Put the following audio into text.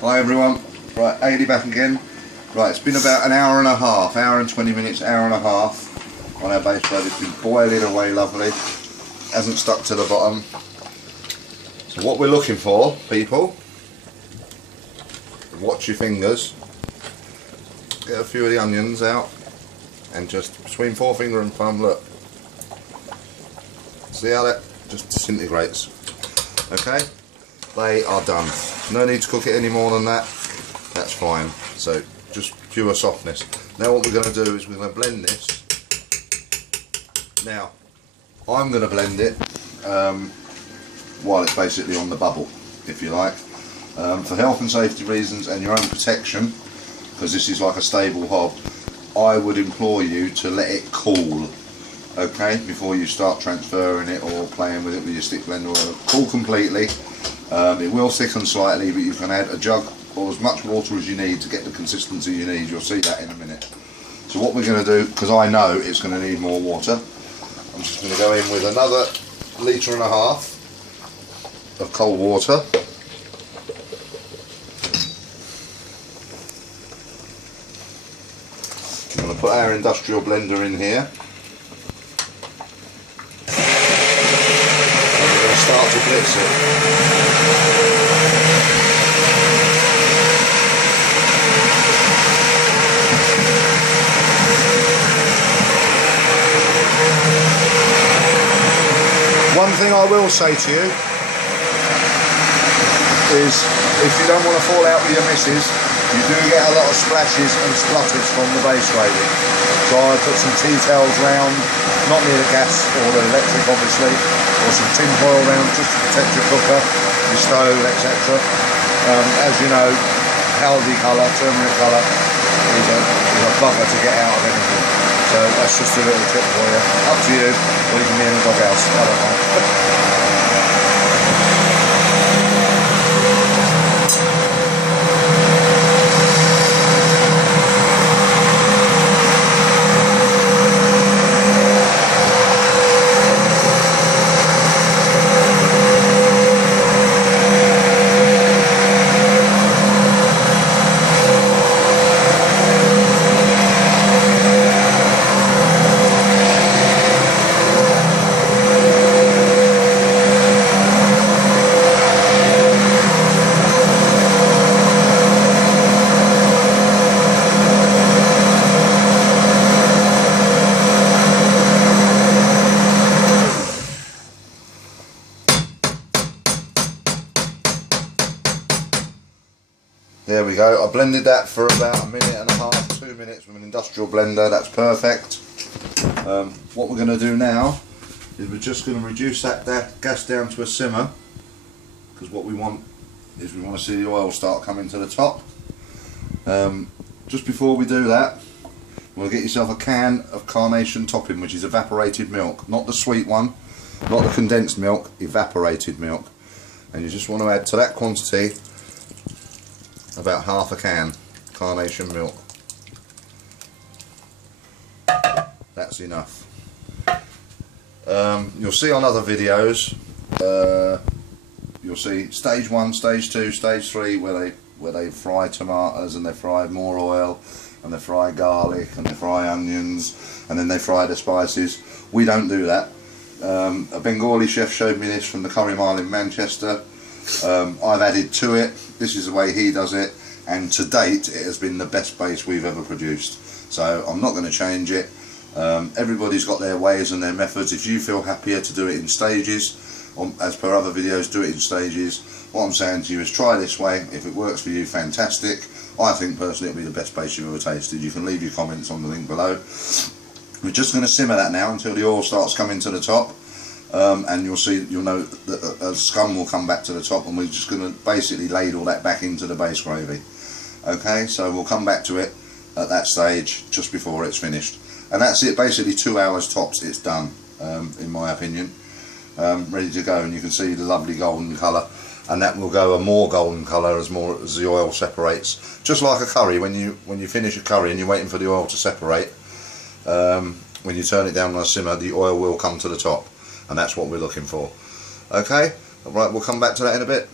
Hi everyone, right, Ailey back again. Right, it's been about an hour and a half, hour and 20 minutes, hour and a half on our base plate. It's been boiling away lovely, hasn't stuck to the bottom. So what we're looking for, people, watch your fingers, get a few of the onions out and just between forefinger and thumb, look, see how that just disintegrates. Okay, they are done. No need to cook it any more than that. That's fine. So just pure softness. Now what we're going to do is we're going to blend this. Now I'm going to blend it while it's basically on the bubble, if you like, for health and safety reasons and your own protection, because this is like a stable hob. I would implore you to let it cool, okay, before you start transferring it or playing with it with your stick blender. Or cool completely. It will thicken slightly, but you can add a jug or as much water as you need to get the consistency you need. You'll see that in a minute. So what we're going to do, because I know it's going to need more water, I'm just going to go in with another 1.5 litres of cold water. I'm going to put our industrial blender in here. And we're going to start to blitz it. One thing I will say to you is, if you don't want to fall out with your missus, you do get a lot of splashes and splutters from the base gravy. So I put some tea towels round, not near the gas or the electric obviously, or some tin foil round just to protect your cooker, your stove, etc. As you know, haldi colour, turmeric colour is a bugger to get out of anything. So that's just a little tip for you. Up to you, or you can be in the doghouse, I don't know. There we go. I blended that for about 1.5 minutes, 2 minutes with an industrial blender. That's perfect. What we're going to do now is we're just going to reduce that gas down to a simmer, because what we want is we want to see the oil start coming to the top. Just before we do that, we'll get yourself a can of carnation topping, which is evaporated milk, not the sweet one, not the condensed milk, evaporated milk. And you just want to add to that quantity about half a can carnation milk. That's enough. You'll see on other videos, you'll see stage 1, stage 2, stage 3 where they fry tomatoes and they fry more oil and they fry garlic and they fry onions and then they fry the spices. We don't do that. A Bengali chef showed me this from the Curry Mile in Manchester. I've added to it. This is the way he does it, and to date it has been the best base we've ever produced. So I'm not going to change it. Everybody's got their ways and their methods. If you feel happier to do it in stages, as per other videos, do it in stages. What I'm saying to you is try this way. If it works for you, fantastic. I think personally it'll be the best base you've ever tasted. You can leave your comments on the link below. We're just going to simmer that now until the oil starts coming to the top. And you'll know that a scum will come back to the top, and we're just going to basically ladle that back into the base gravy. Okay, so we'll come back to it at that stage just before it's finished, and that's it. Basically 2 hours tops, it's done, in my opinion. Ready to go, and you can see the lovely golden colour, and that will go a more golden colour as the oil separates, just like a curry. When you finish a curry and you're waiting for the oil to separate, when you turn it down on a simmer, the oil will come to the top, and that's what we're looking for. Okay, right, we'll come back to that in a bit.